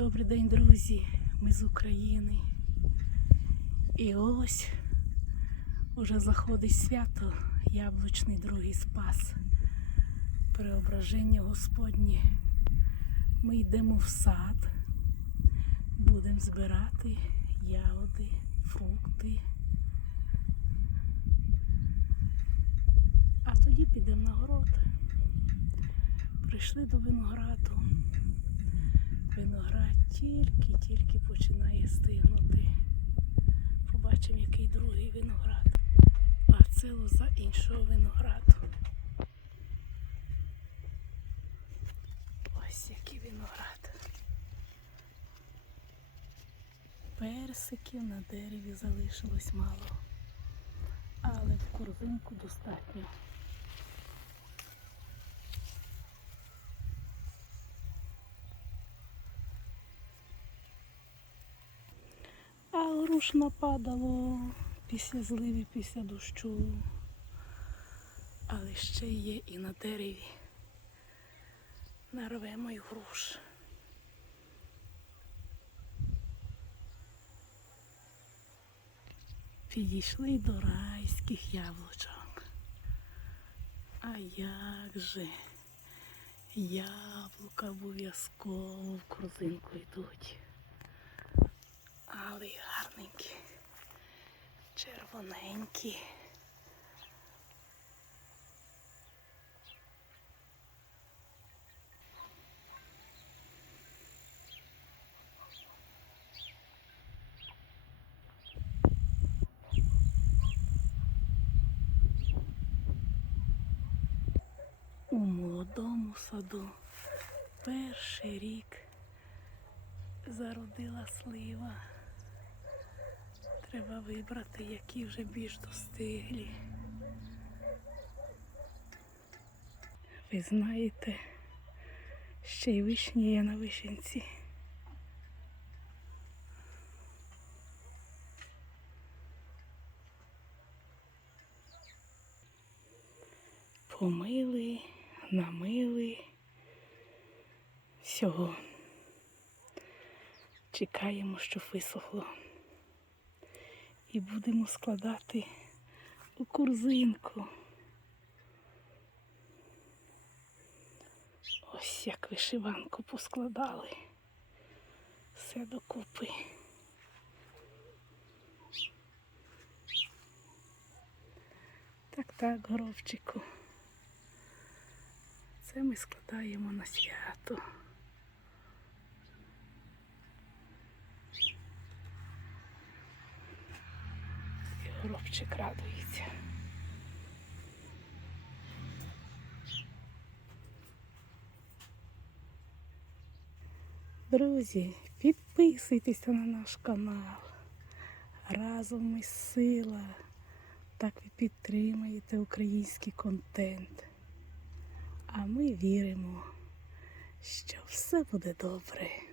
Добрий день, друзі. Ми з України. І ось уже заходить свято, яблучний другий спас. Преображення Господнє. Ми йдемо в сад, будемо збирати ягоди, фрукти. А тоді підемо на город. Прийшли до винограду. Виноград тільки-тільки починає стигнути. Побачимо, який другий виноград. А це лоза іншого винограду. Ось який виноград. Персиків на дереві залишилось мало, але в корзинку достатньо. А нападало після зливи, після дощу. Але ще є і на дереві. Нарвемо й груш. Підійшли до райських яблучок. А як же яблука обов'язково в корзинку йдуть. Але гарненькі, червоненькі. У молодому саду перший рік зародила слива. Треба вибрати, які вже більш достиглі. Ви знаєте, ще й вишні є на вишенці. Помили, намили всього. Чекаємо, щоб висохло. І будемо складати у корзинку. Ось як вишиванку поскладали. Все докупи. Так, так, горобчику. Це ми складаємо на свято. Горобчик радується. Друзі, підписуйтеся на наш канал. Разом ми сила. Так ви підтримаєте український контент. А ми віримо, що все буде добре.